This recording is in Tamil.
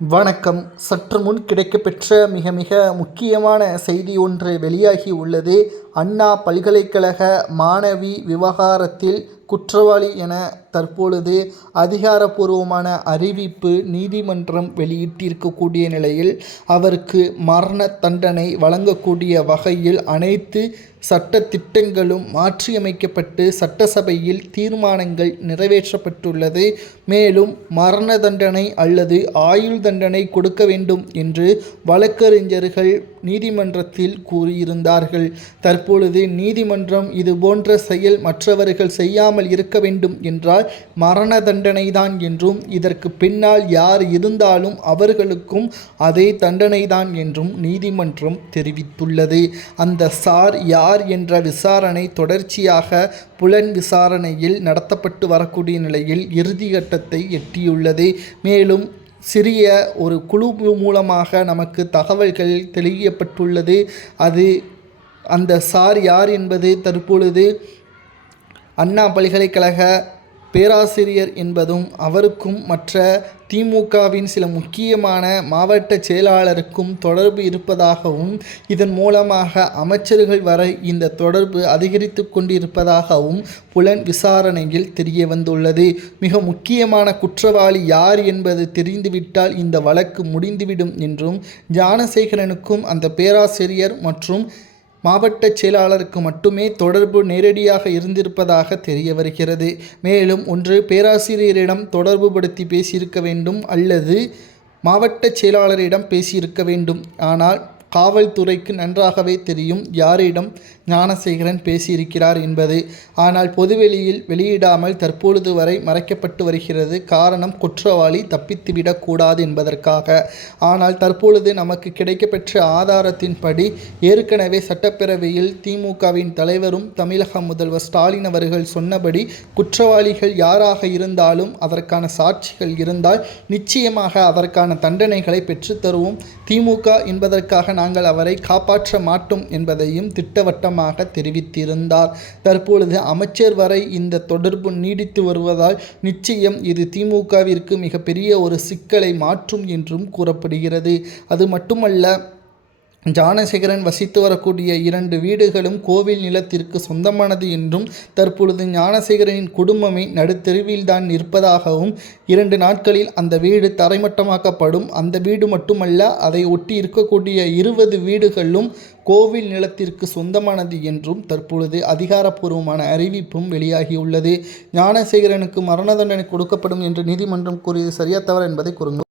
வணக்கம். சற்று முன் கிடைக்கப்பெற்ற மிக மிக முக்கியமான செய்தி ஒன்று வெளியாகி உள்ளது. அண்ணா பல்கலைக்கழக மாணவி விவகாரத்தில் குற்றவாளி என தற்பொழுது அதிகாரப்பூர்வமான அறிவிப்பு நீதிமன்றம் வெளியிட்டிருக்கக்கூடிய நிலையில் அவருக்கு மரண தண்டனை வழங்கக்கூடிய வகையில் அனைத்து சட்ட திட்டங்களும் மாற்றியமைக்கப்பட்டு சட்டசபையில் தீர்மானங்கள் நிறைவேற்றப்பட்டுள்ளது. மேலும் மரண தண்டனை அல்லது ஆயுள் தண்டனை கொடுக்க வேண்டும் என்று வழக்கறிஞர்கள் நீதிமன்றத்தில் கூறியிருந்தார்கள். தற்பொழுது நீதிமன்றம் இதுபோன்ற செயல் மற்றவர்கள் செய்யாமல் இருக்க வேண்டும் என்றால் மரண தண்டனை தான் என்றும், இதற்கு பின்னால் யார் இருந்தாலும் அவர்களுக்கும் அதே தண்டனை தான் என்றும் நீதிமன்றம் தெரிவித்துள்ளது. அந்த சார் யார் என்ற விசாரணை தொடர்ச்சியாக புலன் விசாரணையில் நடத்தப்பட்டு வரக்கூடிய நிலையில் இறுதிக்கட்டத்தை எட்டியுள்ளது. மேலும் சிறிய ஒரு குழு மூலமாக நமக்கு தகவல்கள் தெளியப்பட்டுள்ளது. அந்த சார் யார் என்பது தற்பொழுது அண்ணா பல்கலைக்கழக பேராசிரியர் என்பதும், அவருக்கும் மற்ற திமுகவின் சில முக்கியமான மாவட்ட செயலாளருக்கும் தொடர்பு இருப்பதாகவும், இதன் மூலமாக அமைச்சர்கள் வரை இந்த தொடர்பு அதிகரித்து கொண்டிருப்பதாகவும் புலன் விசாரணையில் தெரிய வந்துள்ளது. மிக முக்கியமான குற்றவாளி யார் என்பது தெரிந்துவிட்டால் இந்த வழக்கு முடிந்துவிடும் என்றும், ஞானசேகரனுக்கும் அந்த பேராசிரியர் மற்றும் மாவட்ட செயலாளருக்கு மட்டுமே தொடர்பு நேரடியாக இருந்திருப்பதாக தெரிய வருகிறது. மேலும் ஒன்று பேராசிரியரிடம் தொடர்பு படுத்தி பேசியிருக்க வேண்டும் அல்லது மாவட்ட செயலாளரிடம் பேசியிருக்க வேண்டும். ஆனால் காவல்துறைக்கு நன்றாகவே தெரியும் யாரிடம் ஞானசேகரன் பேசியிருக்கிறார் என்பது. ஆனால் பொதுவெளியில் வெளியிடாமல் தற்பொழுது வரை மறைக்கப்பட்டு வருகிறது. காரணம், குற்றவாளி தப்பித்துவிடக்கூடாது என்பதற்காக. ஆனால் தற்பொழுது நமக்கு கிடைக்கப்பெற்ற ஆதாரத்தின்படி ஏற்கனவே சட்டப்பேரவையில் திமுகவின் தலைவரும் தமிழக முதல்வர் ஸ்டாலின் அவர்கள் சொன்னபடி குற்றவாளிகள் யாராக இருந்தாலும் அதற்கான சாட்சிகள் இருந்தால் நிச்சயமாக அதற்கான தண்டனைகளை பெற்றுத்தருவோம். திமுக என்பதற்காக நாங்கள் அவரை காப்பாற்ற மாட்டோம் என்பதையும் திட்டவட்டமாக தெரிவித்திருந்தார். தற்பொழுது அமைச்சர் வரை இந்த தொடர்பு நீடித்து வருவதால் நிச்சயம் இது திமுகவிற்கு மிகப்பெரிய ஒரு சிக்கலை மாற்றும் என்றும் கூறப்படுகிறது. அது மட்டுமல்ல, ஞானசேகரன் வசித்து வரக்கூடிய 2 வீடுகளும் கோவில் நிலத்திற்கு சொந்தமானது என்றும், தற்பொழுது ஞானசேகரனின் குடும்பமே நடுத்தெருவில்தான் இருப்பதாகவும், 2 நாட்களில் அந்த வீடு தரைமட்டமாக்கப்படும். அந்த வீடு மட்டுமல்ல, அதை ஒட்டி இருக்கக்கூடிய 20 வீடுகளும் கோவில் நிலத்திற்கு சொந்தமானது என்றும் தற்பொழுது அதிகாரப்பூர்வமான அறிவிப்பும் வெளியாகியுள்ளது. ஞானசேகரனுக்கு மரண தண்டனை கொடுக்கப்படும் என்று நீதிமன்றம் கூறியது சரியா தவறா என்பதை கூறுங்கள்.